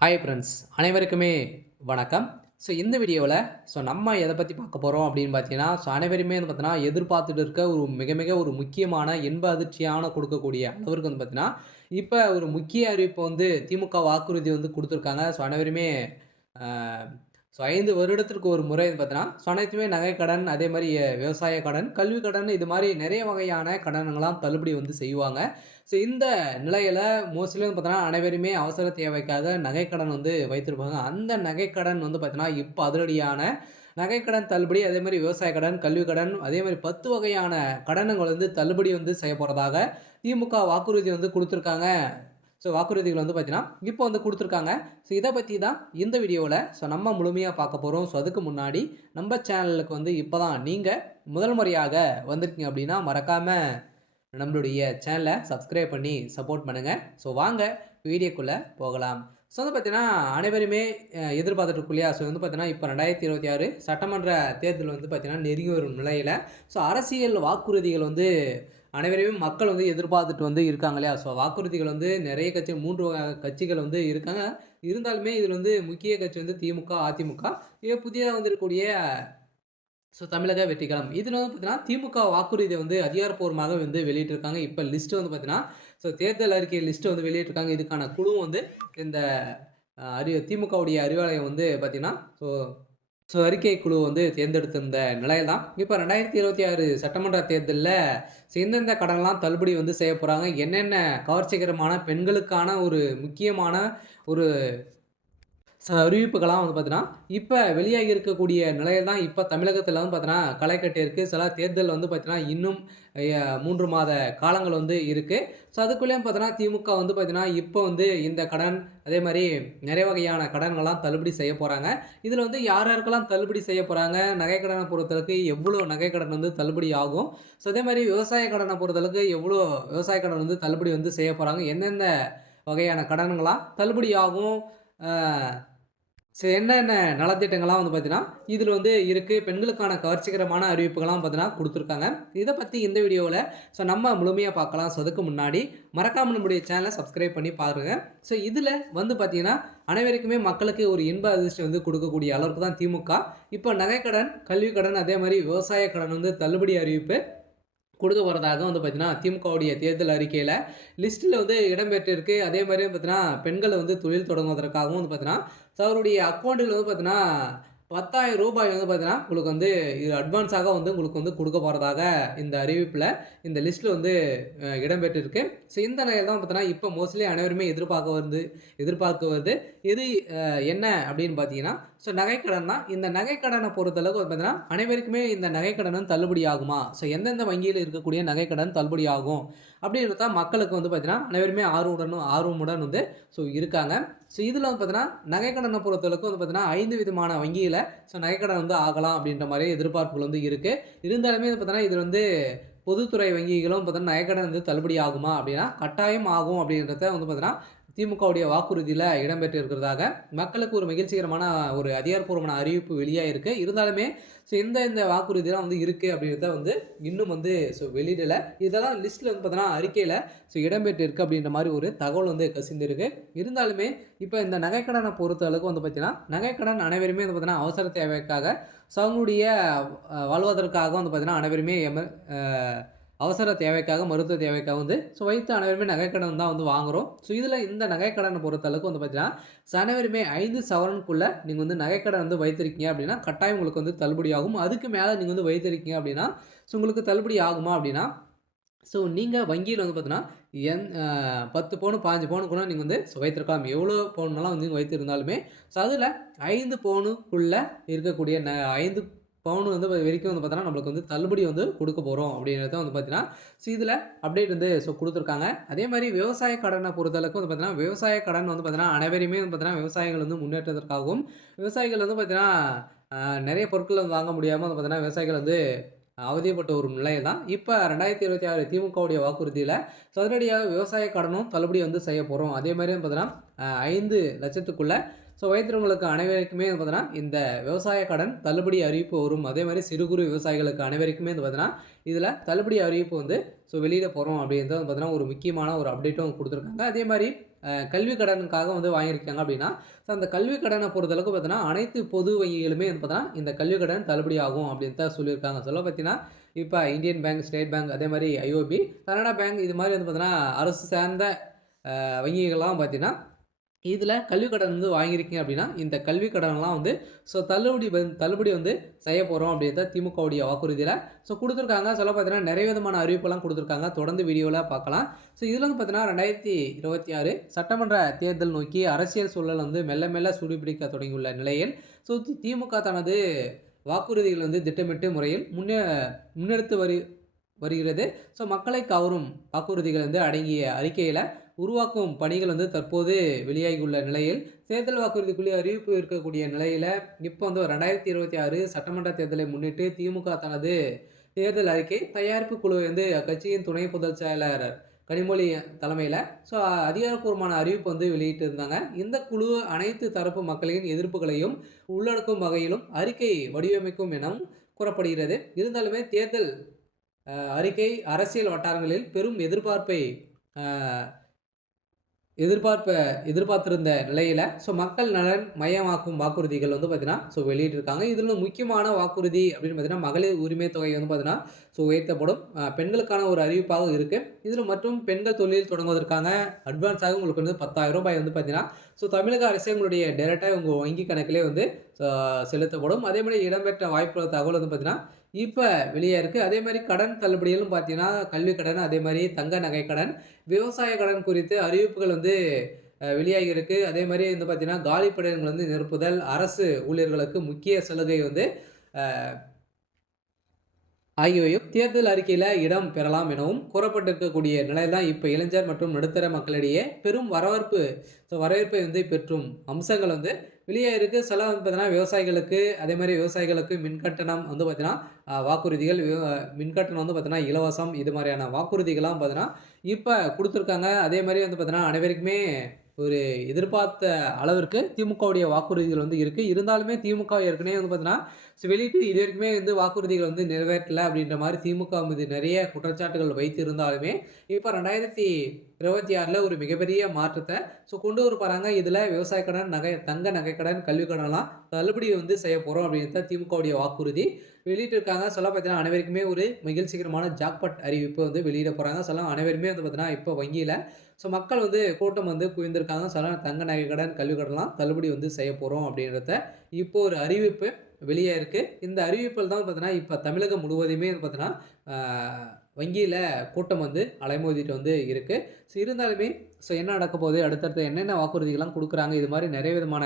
Hi friends அனைவருக்குமே வணக்கம். இந்த வீடியோவில் நம்ம எதை பற்றி பார்க்க போகிறோம் அப்படின்னு பார்த்தீங்கன்னா, அனைவருமே வந்து பார்த்தீங்கன்னா எதிர்பார்த்துட்டு இருக்க ஒரு மிக மிக ஒரு முக்கியமான இன்ப அதிர்ச்சியான கொடுக்கக்கூடிய அளவிற்கு வந்து பார்த்தீங்கன்னா, இப்போ ஒரு முக்கிய அறிவிப்பு வந்து திமுக வாக்குறுதி வந்து கொடுத்துருக்காங்க. அனைவருமே அ 5 வருடத்திற்கு ஒரு முறை வந்து பார்த்தீங்கன்னா, அனைத்துமே நகைக்கடன், அதே மாரி விவசாய கடன், கல்வி கடன் இது மாரி நிறைய வகையான கடன்கள்லாம் தள்ளுபடி வந்து செய்வாங்க. இந்த நிலையில மோஸ்ட்லி வந்து பார்த்தீங்கன்னா, அனைவருமே அவசர தேவைக்காக நகைக்கடன் வந்து வைத்திருப்பாங்க. அந்த நகைக்கடன் வந்து பார்த்தீங்கன்னா, இப்ப அதிரடியான நகைக்கடன் தள்ளுபடி, அதே மாரி விவசாய கடன், கல்வி கடன், அதே மாரி 10 வகையான கடன்கள் வந்து தள்ளுபடி வந்து செய்யப்போறதாக திமுக வாக்குறுதி வந்து குடுத்துருக்காங்க. வாக்குறுதிகள் வந்து பார்த்தீங்கன்னா, இப்போ வந்து குடுத்துருக்காங்க. இத பத்தி தான் இந்த வீடியோல நம்ம முழுமையா பார்க்க போறோம். அதுக்கு முன்னாடி நம்ம சேனலுக்கு வந்து இப்ப தான் நீங்க முதல் முறையாக வந்திருக்கீங்க அப்படின்னா, மறக்காம நம்மளுடைய சேனலை சப்ஸ்கிரைப் பண்ணி சப்போர்ட் பண்ணுங்க. வாங்க வீடியோக்குள்ள போகலாம். வந்து பார்த்தீங்கன்னா, அனைவருமே எதிர்பார்த்துட்டு இருக்கோம் இல்லையா? வந்து பார்த்தீங்கன்னா, இப்ப 2026 சட்டமன்ற தேர்தல் வந்து பார்த்தீங்கன்னா, நெருங்கி வரும் நிலையில, அரசியல் வாக்குறுதிகள் வந்து அனைவரையுமே மக்கள் வந்து எதிர்பார்த்துட்டு வந்து இருக்காங்க இல்லையா? வாக்குறுதிகள் வந்து நெறைய கட்சி 3 கட்சிகள் வந்து இருக்காங்க. இருந்தாலுமே இதில வந்து முக்கிய கட்சி வந்து திமுக, அதிமுக. புதிதா வந்திருக்கக்கூடிய தமிழக வெற்றிக்கழகம். இதில வந்து பார்த்தீங்கன்னா, திமுக வாக்குறுதிய வந்து அதிகாரப்பூர்வமாக வந்து வெளியிட்டிருக்காங்க. இப்ப லிஸ்ட் வந்து பார்த்தீங்கன்னா, தேர்தல் அறிக்கை லிஸ்ட் வந்து வெளியிட்டிருக்காங்க. இதுக்கான குழுவும் வந்து இந்த திமுகவுடைய அறிவாலயம் வந்து பார்த்தீங்கன்னா, அறிக்கை குழு வந்து தேர்ந்தெடுத்திருந்த நிலையில தான், இப்ப 2026 சட்டமன்ற தேர்தல்ல எந்தெந்த கடன்லாம் தள்ளுபடி வந்து செய்ய போறாங்க, என்னென்ன கவர்ச்சிகரமான பெண்களுக்கான ஒரு முக்கியமான ஒரு அறிவிப்புகள்லாம் வந்து பார்த்தீங்கன்னா, இப்ப வெளியாகி இருக்கக்கூடிய நிலையில தான் இப்ப தமிழகத்தில வந்து பார்த்தீங்கன்னா, களை கட்டியிருக்கு. தேர்தல் வந்து பார்த்தீங்கன்னா, இன்னும் 3 மாத காலங்கள் வந்து இருக்கு. அதுக்குள்ளேயும் பார்த்தீங்கன்னா, திமுக வந்து பார்த்தீங்கன்னா, இப்ப வந்து இந்த கடன், அதே மாரி நிறைய வகையான கடன்கள்லாம் தள்ளுபடி செய்ய போறாங்க. இதுல வந்து யார் யாருக்கெல்லாம் தள்ளுபடி செய்ய போறாங்க, நகைக்கடன பொறுத்தளவுக்கு எவ்வளோ நகைக்கடன் வந்து தள்ளுபடி ஆகும். அதே மாரி விவசாய கடன பொறுத்தளவுக்கு எவ்வளோ விவசாய கடன் வந்து தள்ளுபடி வந்து செய்ய போறாங்க. எந்தெந்த வகையான கடன்கள்லாம் தள்ளுபடி ஆகும். அ என்னென்ன நலத்திட்டங்கள்லாம் வந்து பார்த்தீங்கன்னா, இதில வந்து இருக்கு. பெண்களுக்கான கவர்ச்சிகரமான அறிவிப்புகள்லாம் பார்த்தீங்கன்னா குடுத்துருக்காங்க. இத பத்தி இந்த வீடியோல நம்ம முழுமையா பார்க்கலாம். அதுக்கு முன்னாடி மறக்காம நம்முடைய சேனல சப்ஸ்கிரைப் பண்ணி பாருங்க. இதில வந்து பார்த்தீங்கன்னா, அனைவருக்குமே மக்களுக்கு ஒரு இன்ப அதிர்ச்சி வந்து குடுக்கக்கூடிய அளவுக்கு தான் திமுக. இப்ப நகைக்கடன், கல்வி கடன், அதே மாரி விவசாய கடன் வந்து தள்ளுபடி அறிவிப்பு குடுக்க போறதாக வந்து பார்த்தீங்கன்னா, திமுகவுடைய தேர்தல் அறிக்கையில லிஸ்ட்ல வந்து இடம்பெற்றிருக்கு. அதே மாரி பார்த்தீங்கன்னா, பெண்கள் வந்து தொழில் தொடங்குவதற்காகவும் வந்து பார்த்தீங்கன்னா, அவருடைய அக்கவுண்ட்ல வந்து பார்த்தீங்கன்னா, ரூ. 10,000 வந்து பார்த்தீங்கன்னா, உங்களுக்கு வந்து இது அட்வான்ஸாக வந்து உங்களுக்கு வந்து குடுக்க போறதாக இந்த அறிவிப்புல, இந்த லிஸ்ட்ல வந்து இடம்பெற்றிருக்கு. இந்த நிலையில தான் பார்த்தீங்கன்னா, இப்ப மோஸ்ட்லி அனைவருமே எதிர்பார்க்குவது எது என்ன அப்படின்னு பார்த்தீங்கன்னா, நகைக்கடன் தான். இந்த நகைக்கடன பொறுத்தளவுக்கு வந்து பார்த்தீங்கன்னா, அனைவருக்குமே இந்த நகைக்கடன் வந்து தள்ளுபடி ஆகுமா? எந்தெந்த வங்கியில இருக்கக்கூடிய நகைக்கடன் தள்ளுபடி ஆகும்? அப்படின்றது தான் மக்களுக்கு வந்து பார்த்தீங்கன்னா, அனைவருமே ஆர்வமுடன் வந்து இருக்காங்க. இதில வந்து பார்த்தீங்கன்னா, நகைக்கடன பொறுத்தளவுக்கு வந்து பார்த்தீங்கன்னா, 5 விதமான வங்கியில நகைக்கடன் வந்து ஆகலாம் அப்படின்ற மாரி எதிர்பார்ப்புகள் வந்து இருக்கு. இருந்தாலுமே வந்து பார்த்தீங்கன்னா, இது வந்து பொதுத்துறை வங்கிகளும் பார்த்தீங்கன்னா, நகைக்கடன் வந்து தள்ளுபடி ஆகுமா? அப்படின்னா, கட்டாயம் ஆகும் அப்படின்றத வந்து பார்த்தீங்கன்னா, திமுகவுடைய வாக்குறுதியில இடம்பெற்று இருக்கிறதாக மக்களுக்கு ஒரு மகிழ்ச்சிகரமான ஒரு அதிகாரப்பூர்வமான அறிவிப்பு வெளியாயிருக்கு. இருந்தாலுமே இந்த வாக்குறுதிலாம் வந்து இருக்கு அப்படின்றத வந்து இன்னும் வந்து வெளியிடல. இதெல்லாம் லிஸ்ட்ல வந்து பார்த்தீங்கன்னா, அறிக்கையில இடம்பெற்று இருக்கு அப்படின்ற மாரி ஒரு தகவல் வந்து கசிந்திருக்கு. இருந்தாலுமே இப்ப இந்த நகைக்கடன பொறுத்த அளவுக்கு வந்து பார்த்தீங்கன்னா, நகைக்கடன் அனைவருமே வந்து பார்த்தீங்கன்னா, அவசர தேவைக்காக அவங்களுடைய வாழ்வதற்காக வந்து பார்த்தீங்கன்னா, அனைவருமே அ அவசர தேவைக்காக, மருத்துவ தேவைக்காக வந்து வைத்து அனைவருமே நகைக்கடன் தான் வந்து வாங்குறோம். இதில இந்த நகைக்கடன பொறுத்த அளவுக்கு வந்து பார்த்தீங்கன்னா, அனைவருமே 5 சவரனுக்குள்ள நீங்க வந்து நகைக்கடன் வந்து வைத்திருக்கீங்க அப்படின்னா, கட்டாயம் உங்களுக்கு வந்து தள்ளுபடி ஆகும். அதுக்கு மேல நீங்க வந்து வைத்திருக்கீங்க அப்படின்னா, உங்களுக்கு தள்ளுபடி ஆகுமா அப்படின்னா, நீங்க வங்கியில வந்து பார்த்தீங்கன்னா, 10 பவுன், 15 பவுன் கூட நீங்க வந்து வைத்திருக்கலாம். எவ்வளோ பவுன்லாம் வந்து வைத்திருந்தாலுமே, அதில 5 பவுனுக்குள்ள இருக்கக்கூடிய 5 பவுன் வந்து வரைக்கும் வந்து பார்த்தீங்கன்னா, நம்மளுக்கு வந்து தள்ளுபடி வந்து குடுக்க போறோம் அப்படின்றத வந்து பார்த்தீங்கன்னா, இதில அப்டேட் வந்து குடுத்துருக்காங்க. அதே மாரி விவசாய கடன பொறுத்தளவுக்கு வந்து பார்த்தீங்கன்னா, விவசாய கடன் வந்து பார்த்தீங்கன்னா, அனைவரையுமே வந்து பார்த்தீங்கன்னா, விவசாயிகள் வந்து முன்னேற்றத்திற்காகவும், விவசாயிகள் வந்து பார்த்தீங்கன்னா, அ நெறைய பொருட்கள் வந்து வாங்க முடியாம வந்து பார்த்தீங்கன்னா, விவசாயிகள் வந்து அவதிப்பட்ட ஒரு நிலை தான். இப்ப 2026 திமுகவுடைய வாக்குறுதியில சதுரடியாக விவசாய கடனும் தள்ளுபடி வந்து செய்ய போறோம். அதே மாரி வந்து பார்த்தீங்கன்னா, 5,00,000த்துக்குள்ள வைத்திருக்கிறவங்களுக்கு அனைவருக்குமே வந்து பார்த்தீங்கன்னா, இந்த விவசாய கடன் தள்ளுபடி அறிவிப்பு வரும். அதே மாரி சிறு குறு விவசாயிகளுக்கு அனைவருக்குமே வந்து பார்த்தீங்கன்னா, இதில தள்ளுபடி அறிவிப்பு வந்து வெளியிட போறோம் அப்படின்றது வந்து பார்த்தீங்கன்னா, ஒரு முக்கியமான ஒரு அப்டேட்டும் குடுத்துருக்காங்க. அதே மாரி கல்வி கடனுக்காக வந்து வாங்கியிருக்காங்க அப்படின்னா, ஸோ அந்த கல்வி கடன பொறுத்தளவுக்கு பார்த்தீங்கன்னா, அனைத்து பொது வங்கிகளுமே வந்து பார்த்தீங்கன்னா, இந்த கல்வி கடன் தள்ளுபடி ஆகும் அப்படின்னு தான் சொல்லியிருக்காங்க. சொல்ல பார்த்தீங்கன்னா, இப்ப இந்தியன் பேங்க், ஸ்டேட் பேங்க் அதே மாரி ஐஓபி, கனரா பேங்க் இது மாரி வந்து பார்த்தீங்கன்னா, அரசு சார்ந்த வங்கிகள்லாம் பார்த்தீங்கன்னா, இதில கல்வி கடன் வந்து வாங்கியிருக்கீங்க அப்படின்னா, இந்த கல்வி கடன்லாம் வந்து தள்ளுபடி வந்து செய்ய போறோம் அப்படின்றத திமுகவுடைய வாக்குறுதியில குடுத்துருக்காங்க. சொல்ல பார்த்தீங்கன்னா, நெறைய விதமான அறிவிப்பெல்லாம் குடுத்துருக்காங்க. தொடர்ந்து வீடியோல பார்க்கலாம். இதில வந்து பார்த்தீங்கன்னா, 2026 சட்டமன்ற தேர்தல் நோக்கி அரசியல் சூழல் வந்து மெல்ல மெல்ல சூடுபிடிக்க தொடங்கியுள்ள நிலையில், திமுக தனது வாக்குறுதிகள் வந்து திட்டமிட்டு முறையில் முன்னெடுத்து வருகிறது. மக்களை கவரும் வாக்குறுதிகள் வந்து அடங்கிய அறிக்கையில உருவாக்கும் பணிகள் வந்து தற்போது வெளியாகியுள்ள நிலையில், தேர்தல் வாக்குறுதிக்குள்ளே அறிவிப்பு இருக்கக்கூடிய நிலையில, இப்போ வந்து 2026 சட்டமன்ற தேர்தலை முன்னிட்டு திமுக தனது தேர்தல் அறிக்கை தயாரிப்பு குழுவை வந்து அக்கட்சியின் துணை பொதுச் செயலர் கனிமொழி தலைமையில ஸோ அதிகாரப்பூர்வமான அறிவிப்பு வந்து வெளியிட்டிருந்தாங்க. இந்த குழு அனைத்து தரப்பு மக்களின் எதிர்ப்புகளையும் உள்ளடக்கும் வகையிலும் அறிக்கை வடிவமைக்கும் எனவும் கூறப்படுகிறது. இருந்தாலுமே தேர்தல் அறிக்கை அரசியல் வட்டாரங்களில் பெரும் எதிர்பார்ப்பை அ எதிர்பார்ப்ப எதிர்பார்த்திருந்த நிலையில, மக்கள் நலன் மையமாக்கும் வாக்குறுதிகள் வந்து பார்த்தீங்கன்னா, வெளியிட்டிருக்காங்க. இதில முக்கியமான வாக்குறுதி அப்படின்னு பார்த்தீங்கன்னா, மகளிர் உரிமை தொகை வந்து பார்த்தீங்கன்னா, உயர்த்தப்படும். பெண்களுக்கான ஒரு அறிவிப்பாக இருக்கு. இதில மற்றும் பெண்கள் தொழில் தொடங்குவதற்கான அட்வான்ஸாக உங்களுக்கு வந்து ரூ. 10,000 வந்து பார்த்தீங்கன்னா, தமிழக அரசே உங்களுடைய டைரக்ட்டா உங்க வங்கி கணக்கிலே வந்து செலுத்தப்படும். அதேமாரி இடம்பெற்ற வாய்ப்புள்ள தகவல் வந்து பார்த்தீங்கன்னா, இப்ப வெளியா இருக்கு. அதேமாரி கடன் தள்ளுபடிகளும் பார்த்தீங்கன்னா, கல்வி கடன், அதேமாரி தங்க நகை கடன், விவசாய கடன் குறித்து அறிவிப்புகள் வந்து வெளியாகி இருக்கு. அதேமாரி வந்து பார்த்தீங்கன்னா, காலி பணியிடங்கள் வந்து நிரப்புதல், அரசு ஊழியர்களுக்கு முக்கிய சலுகை வந்து அ ஆகியவையும் தேர்தல் அறிக்கையில இடம் பெறலாம் எனவும் கூறப்பட்டிருக்கக்கூடிய நிலையில் தான் இப்ப இளைஞர் மற்றும் நடுத்தர மக்களிடையே பெரும் வரவேற்பை வந்து பெற்றும் அம்சங்கள் வந்து வெளியாயிருக்கு. சில வந்து பார்த்தீங்கன்னா, விவசாயிகளுக்கு அதேமாரி விவசாயிகளுக்கு மின்கட்டணம் வந்து பார்த்தீங்கன்னா, வாக்குறுதிகள் மின்கட்டணம் வந்து பார்த்தீங்கன்னா, இலவசம் இது மாரியான வாக்குறுதிகள்லாம் பார்த்தீங்கன்னா, இப்ப குடுத்துருக்காங்க. அதேமாரி வந்து பார்த்தீங்கன்னா, அனைவருக்குமே ஒரு எதிர்பார்த்த அளவிற்கு திமுகவுடைய வாக்குறுதிகள் வந்து இருக்கு. இருந்தாலுமே திமுக ஏற்கனவே வந்து பார்த்தீங்கன்னா, வெளியிட்டு இதுவரைக்குமே வந்து வாக்குறுதிகள் வந்து நிறைவேற்றல அப்படின்ற மாரி திமுக மீது நெறைய குற்றச்சாட்டுகள் வைத்திருந்தாலுமே, இப்ப 2026ல ஒரு மிகப்பெரிய மாற்றத்த கொண்டு வர போறாங்க. இதுல விவசாய கடன், தங்க நகை கடன், கல்வி கடன்லாம் தள்ளுபடி வந்து செய்ய போறோம் அப்படின்றது தான் திமுகவுடைய வாக்குறுதி. வெளியிட்டிருக்காங்க. சொல்ல பார்த்தீங்கன்னா, அனைவருக்குமே ஒரு மகிழ்ச்சிகரமான ஜாக்பாட் அறிவிப்பு வந்து வெளியிட போறாங்க. அனைவருமே வந்து பார்த்தீங்கன்னா, இப்போ வங்கியில மக்கள் வந்து கூட்டம் வந்து குவிந்திருக்காங்க. தங்க நகை கடன், கல்வி கடன்லாம் தள்ளுபடி வந்து செய்ய போறோம் அப்படின்றத இப்போ ஒரு அறிவிப்பு வெளியா இருக்கு. இந்த அறிவிப்பில் தான் பார்த்தீங்கன்னா, இப்ப தமிழகம் முழுவதுமே வந்து பார்த்தீங்கன்னா, வங்கியில கூட்டம் வந்து அலைமோதிட்டு வந்து இருக்கு. இருந்தாலுமே என்ன நடக்க போகுது? அடுத்தடுத்து என்னென்ன வாக்குறுதிகள்லாம் குடுக்குறாங்க? இது மாரி நெறைய விதமான